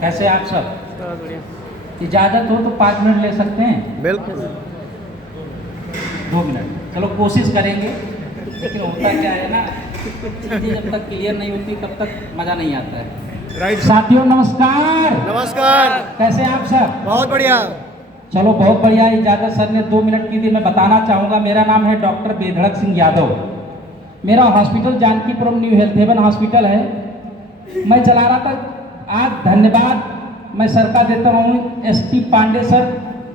कैसे आप सब? बहुत बढ़िया। इजाज़त हो तो 5 मिनट ले सकते हैं? बिल्कुल। 2 मिनट, चलो कोशिश करेंगे। लेकिन होता क्या है ना, चीज़ें जब तक क्लियर नहीं होती तब तक मज़ा नहीं आता है। राइट। साथियों नमस्कार, नमस्कार। कैसे आप सब? बहुत बढ़िया। चलो बहुत बढ़िया। इजाज़त सर ने 2 मिनट की थी। मैं बताना चाहूँगा, मेरा नाम है डॉक्टर बेधड़क सिंह यादव। मेरा hospital Jankipuram new health heaven hospital है। मैं चला रहा था। आज धन्यवाद मैं सर का देता हूँ, एसपी पांडे सर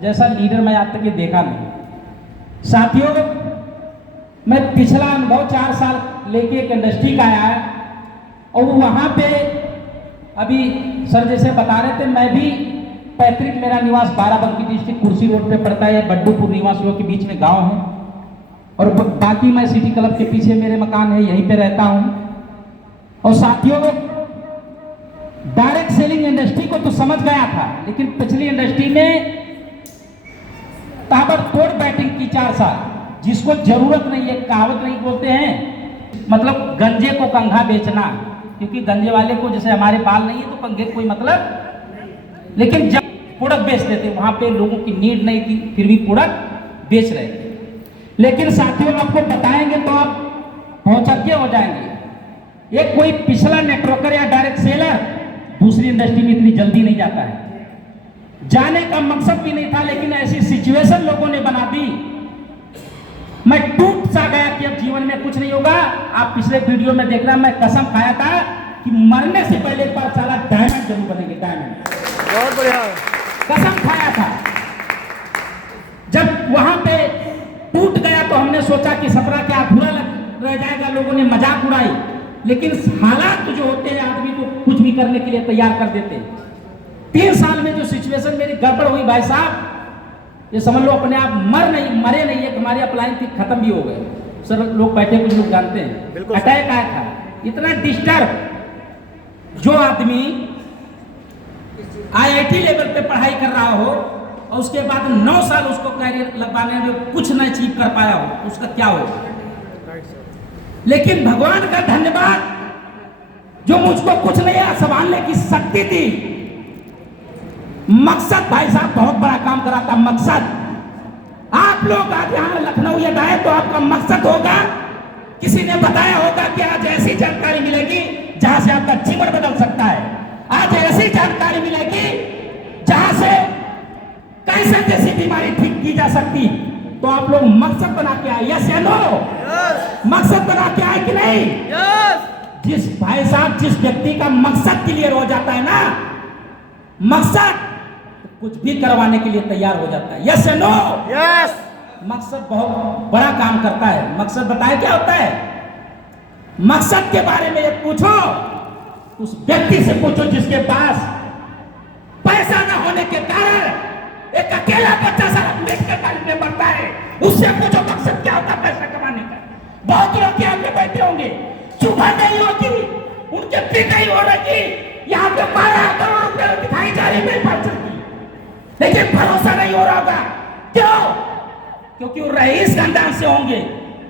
जैसा लीडर मैं आज तक ये देखा नहीं। साथियों, मैं पिछला अनुभव 4 साल लेके एक इंडस्ट्री का आया है और वहाँ पे अभी सर जैसे बता रहे थे, मैं भी पैतृक मेरा निवास बाराबंकी डिस्ट्रिक्ट कुर्सी रोड पे पड़ता है। बड्डूपुर निवासियों के बीच में गांव है और बाकी मैं सिटी क्लब के पीछे मेरे मकान है, यहीं पे रहता हूँ। और साथियों, डायरेक्ट सेलिंग इंडस्ट्री को तो समझ गया था, लेकिन पिछली इंडस्ट्री में ताबड़तोड़ बैटिंग की 4 साल। जिसको जरूरत नहीं है, कहावत नहीं बोलते हैं, मतलब गंजे को कंघा बेचना, क्योंकि गंजे वाले को जैसे हमारे बाल नहीं है तो कंघे कोई मतलब, लेकिन जब प्रोडक्ट बेचते थे वहां पे लोगों की नीड नहीं थी, फिर भी प्रोडक्ट बेच रहे थे। लेकिन साथियों आपको बताएंगे तो आप भौचक्के हो जाएंगे। एक कोई पिछला नेटवर्कर या डायरेक्ट सेलर दूसरी इंडस्ट्री में इतनी जल्दी नहीं जाता है। जाने का मकसद भी नहीं था, लेकिन ऐसी सिचुएशन लोगों ने बना दी, मैं टूट सा गया कि अब जीवन में कुछ नहीं होगा। आप पिछले वीडियो में देख रहे हैं, मैं कसम खाया था कि मरने से पहले एक बार साला डायमंड जरूर बनेंगे, डायमंड। बहुत बढ़िया। कसम खाया था। जब वहां पे टूट गया तो हमने सोचा कि सपना क्या अधूरा रह जाएगा, लोगों ने मजाक उड़ाई। लेकिन हालात जो होते हैं आदमी को कुछ भी करने के लिए तैयार कर देते हैं। 3 साल में जो सिचुएशन मेरी गड़बड़ हुई भाई साहब, ये समझ लो अपने आप मरे नहीं है, हमारी अपलाइन थी, खत्म भी हो गए। सर लोग बैठे, कुछ लोग जानते हैं, अटैक आया था। इतना डिस्टर्ब, जो आदमी IIT लेवल पे पढ़ाई कर रहा हो और उसके बाद 9 साल उसको कैरियर लगवाने में कुछ न अचीव कर पाया हो, उसका क्या हो। लेकिन भगवान का धन्यवाद, जो मुझको कुछ नहीं संभालने की शक्ति थी। मकसद भाई साहब बहुत बड़ा काम करा था। मकसद, आप लोग आज यहाँ लखनऊ या आए तो आपका मकसद होगा, किसी ने बताया होगा कि आज ऐसी जानकारी मिलेगी जहां से आपका जीवन बदल सकता है। आज ऐसी जानकारी मिलेगी जहां से कैंसर जैसी बीमारी ठीक की जा सकती। तो आप लोग मकसद बना के आए, यस या नो? मकसद बना के आए कि नहीं? जिस भाई साहब, जिस व्यक्ति का मकसद क्लियर हो जाता है ना, मकसद कुछ भी करवाने के लिए तैयार हो जाता है, यस या नो? यस। मकसद बहुत बड़ा काम करता है। मकसद बताए क्या होता है? मकसद के बारे में एक पूछो, उस व्यक्ति से पूछो जिसके पास पैसा न होने के कारण एक अकेला बच्चा सारा मेडिकल में पढ़ता है, उससे पूछो मकसद क्या होता है पैसा कमाने का। बहुत लोग यहाँ पे बैठे होंगे, सुबह नहीं होती, उनके पिटाई हो रही, यहाँ पे 12 करोड़ रुपए दिखाई जा रही नहीं पड़ सकती, लेकिन भरोसा नहीं हो रहा होगा। क्यों? क्योंकि वो रईस खानदान से होंगे।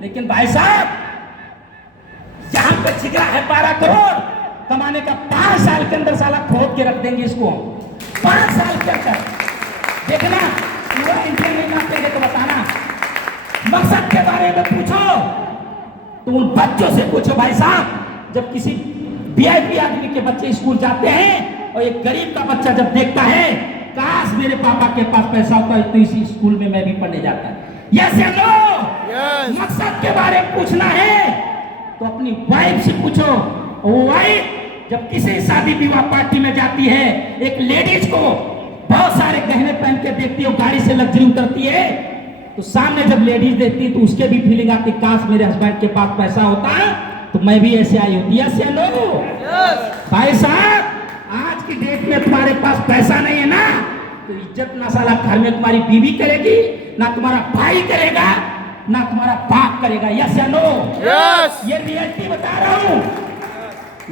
लेकिन भाई साहब, यहाँ पे जिगरा है 12 करोड़ कमाने का, 5 साल के अंदर साला खोद के रख देंगे इसको। 5 साल के अंदर देखना, पूरा इंडिया नहीं मानते तो बताना। मकसद के बारे में पूछो तो उन बच्चों से पूछो भाई साहब, जब किसी VIP आदमी के बच्चे स्कूल जाते हैं और एक गरीब का बच्चा जब देखता है, काश मेरे पापा के पास पैसा होता है तो इसी स्कूल में मैं भी पढ़ने जाता है, यस या नो? यस। मकसद के बारे में पूछना है तो अपनी वाइफ से पूछो। वो वाइफ जब किसी शादी विवाह पार्टी में जाती है, एक लेडीज को बहुत सारे गहने पहन के देखती है, गाड़ी से लग्जरी उतरती है, तो सामने जब लेडीज देखती है तो उसके भी फीलिंग आती, काश मेरे हस्बैंड के पास पैसा होता तो मैं भी ऐसे आई होती, यस या नो? भाई साहब, आज की डेट में तुम्हारे पास पैसा नहीं है ना, तो इज्जत ना साला घर में तुम्हारी बीवी करेगी, ना तुम्हारा भाई करेगा, ना तुम्हारा बाप करेगा, यस या नो? ये रियलिटी बता रहा हूं।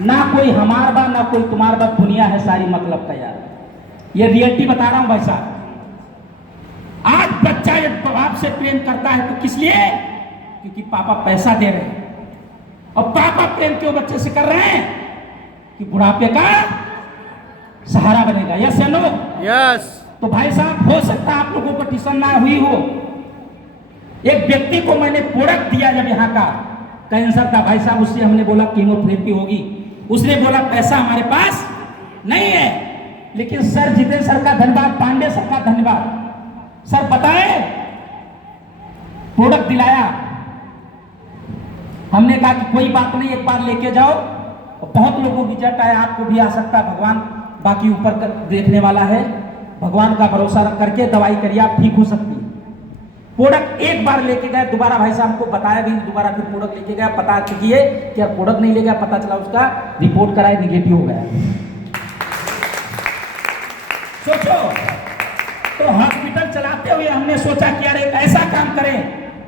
ना कोई हमार बा, ना कोई तुम्हार बा, दुनिया है सारी मतलब का यार। ये रियलिटी बता रहा हूं भाई साहब। आज बच्चा जब बाप से प्रेम करता है तो किस लिए? क्योंकि पापा पैसा दे रहे हैं। और पापा प्रेम क्यों बच्चे से कर रहे हैं? कि बुढ़ापे का सहारा बनेगा। यस या नो? यस। तो भाई साहब, हो सकता है आप लोगों को ट्यूशन ना हुई हो। एक व्यक्ति को मैंने प्रोडक्ट दिया जब यहाँ का कैंसर का, भाई साहब उससे हमने बोला कीमोथेरेपी होगी, उसने बोला पैसा हमारे पास नहीं है। लेकिन सर जितेंद्र सर का धन्यवाद, पांडे सर का धन्यवाद, सर बताए प्रोडक्ट दिलाया। हमने कहा कि कोई बात नहीं, एक बार लेके जाओ। बहुत लोगों की रिजल्ट आया, आपको भी आ सकता है, भगवान बाकी ऊपर देखने वाला है। भगवान का भरोसा रख करके दवाई करिए, आप ठीक हो सकती है। प्रोडक्ट एक बार लेके गए, दोबारा भाई साहब को बताया भी, दोबारा फिर प्रोडक्ट लेके गया, पता कीजिए कि यार प्रोडक्ट नहीं ले गया, पता चला उसका रिपोर्ट कराए निगेटिव हो गया। सोचो, तो हॉस्पिटल चलाते हुए हमने सोचा कि यार एक ऐसा काम करें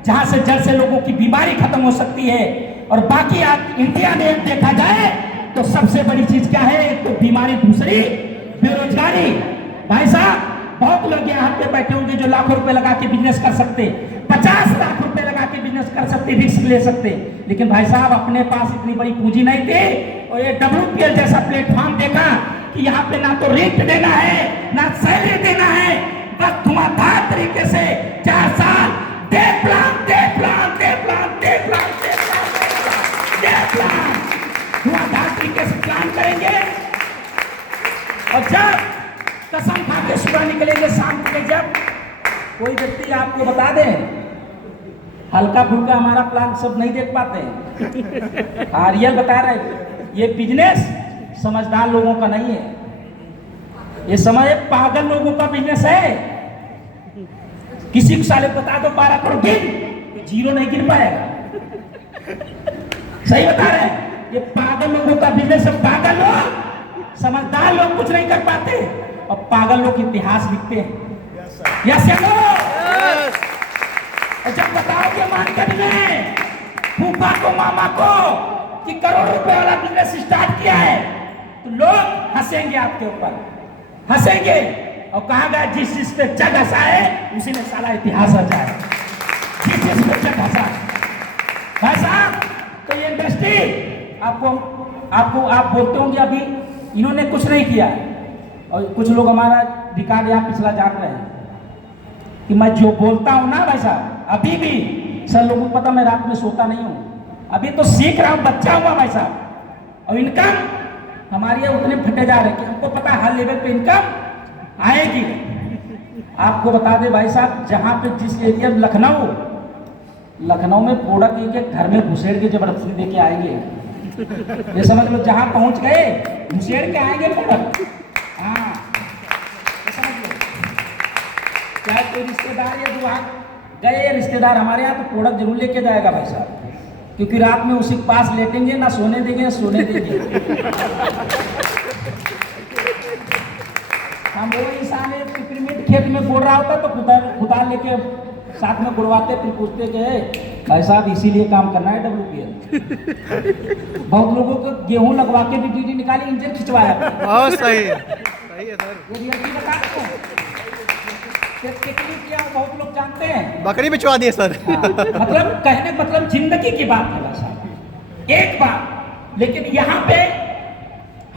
जहां से जड़ से लोगों की बीमारी खत्म हो सकती है। और बाकी आप इंडिया में देखा जाए तो सबसे बड़ी चीज क्या है? एक तो बीमारी, दूसरी बेरोजगारी। भाई साहब, बहुत लोग यहाँ पे बैठे होंगे जो लाखों रुपए लगा के बिजनेस कर सकते, 50 लाख रुपए लगा के बिजनेस कर सकते, रिस्क ले सकते। लेकिन भाई साहब अपने पास इतनी बड़ी पूंजी नहीं थी। और ये WPL जैसा प्लेटफॉर्म देखा कि यहाँ पे ना तो रेंट देना है, ना सैलरी देना है, बस धुआंधार तरीके से 4 साल दे प्लान धुआंधार तरीके से प्लान करेंगे। और जब कसम खा के सुबह निकलेंगे, शाम को जब कोई व्यक्ति आपको बता दे, हल्का फुल्का हमारा प्लान सब नहीं देख पाते। हाँ, रियल बता रहे, ये बिजनेस समझदार लोगों का नहीं है, ये समझ पागल लोगों का बिजनेस है। किसी को साले बता दो 12 करोड़ गिन, तो जीरो नहीं गिन पाएगा। सही बता रहे हैं, ये पागल लोगों का बिजनेस है। पागल लोग, समझदार लोग कुछ नहीं कर पाते, और पागल लोग इतिहास लिखते हैं। यस या नो? और जब बताओगे मार्केट में फूफा को, मामा को कि करोड़ रुपए वाला बिजनेस स्टार्ट किया है, तो लोग हंसेंगे आपके ऊपर, हंसेंगे। और कहा गया जिस चीज पे जग हंसा है उसी में सारा इतिहास रचा है। जिस चीज पे जग हंसा भाई साहब, तो ये इंडस्ट्री आपको आप बोलते होंगे अभी इन्होंने कुछ नहीं किया। और कुछ लोग हमारा रिकॉर्ड यहाँ पिछला जान रहे हैं कि मैं जो बोलता हूँ ना भाई साहब, अभी भी सर लोगों को पता मैं रात में सोता नहीं हूँ, अभी तो सीख रहा हूँ, बच्चा हुआ भाई साहब। और इनकम हमारी उतने फटे जा रहे हैं कि हमको पता है हर लेवल पे इनकम आएगी। आपको बता दे भाई साहब, जहाँ पे जिस एरिया में लखनऊ में प्रोडक्ट एक घर में घुसेड़ के जबरदस्ती देके आएंगे। ये समझ लो, जहाँ पहुँच गए घुसेड़ के आएंगे प्रोडक्ट। हाँ, समझ लो, चाहे कोई रिश्तेदार या दुआ गए रिश्तेदार हमारे यहाँ, तो प्रोडक्ट जरूर लेके जाएगा भाई साहब, क्योंकि रात में उसी के पास लेटेंगे, ना सोने देंगे, सोने देंगे। हम वो इंसान पिपरमिंट खेत में बोल रहा होता तो खुदा लेके साथ में गुड़वाते, फिर पूछते कि भाई साहब इसीलिए काम करना है WPL। बहुत लोगों को गेहूं लगवा के भी डीडी निकाली, इंजन खिंचवाया। बहुत सही है, सही है सर। वो रियलिटी बता दो, किया बहुत लोग जानते हैं, बकरी बिचवा दिए सर। मतलब कहने मतलब जिंदगी की बात है भाई साहब, एक बात। लेकिन यहाँ पे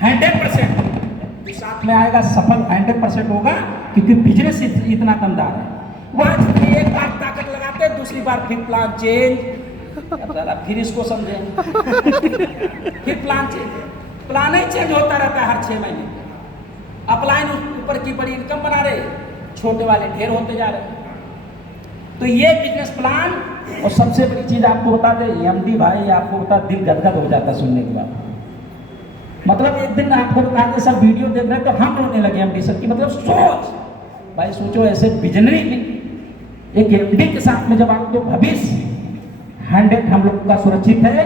100% साथ में आएगा, सफल 100% होगा, क्योंकि बिजनेस इतना दमदार है। वहां एक बार ताकत लगाते, दूसरी बार फिर प्लान चेंज, फिर इसको समझे, फिर प्लान चेंज, प्लान ही चेंज होता रहता है हर 6 महीने। अपलाइन ऊपर की बड़ी इनकम बना रहे, छोटे वाले ढेर होते जा रहे। तो ये बिजनेस प्लान। और सबसे बड़ी चीज आपको बता दे MD भाई, आपको बता दिल गदगद हो जाता सुनने के बाद। मतलब एक दिन आपको बता दे सर वीडियो देख रहे तो हम रोने लगे MD सर की। मतलब सोच भाई, सोचो ऐसे बिजनरी एक MD के साथ में जब आप तो भविष्य 100 हम लोग का सुरक्षित है।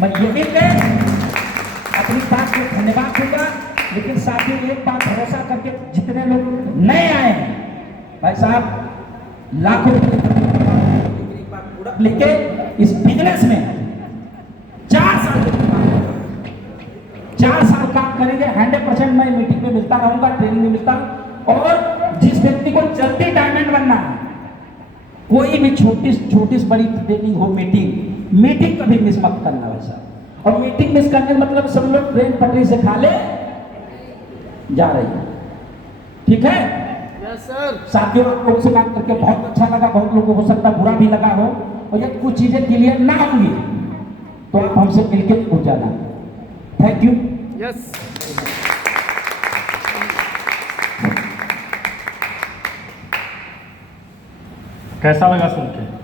मैं ये भी अपनी बात को धन्यवाद दूंगा, लेकिन साथ ही एक बात भरोसा करके जितने लोग नए आए हैं भाई साहब, लाखों प्रोडक्ट लेके इस बिजनेस में 4 साल काम करेंगे। 100% मैं मीटिंग में मिलता रहूंगा, ट्रेनिंग में मिलता हूं। और जिस व्यक्ति को जल्दी डायमंड बनना है, कोई भी छोटी से बड़ी ट्रेनिंग हो, मीटिंग कभी मिस मत करना वैसा। और मीटिंग मिस करने का मतलब सब लोग ट्रेन पटरी से खा ले, जा रही है। ठीक है यस सर। साथियों, आप लोगों से बात करके बहुत अच्छा लगा। बहुत लोगों को हो सकता है बुरा भी लगा हो, और ये कुछ चीजें क्लियर ना होंगी तो आप हमसे मिलकर पूछ जाना। Thank you. यस। कैसा लगा सुन के?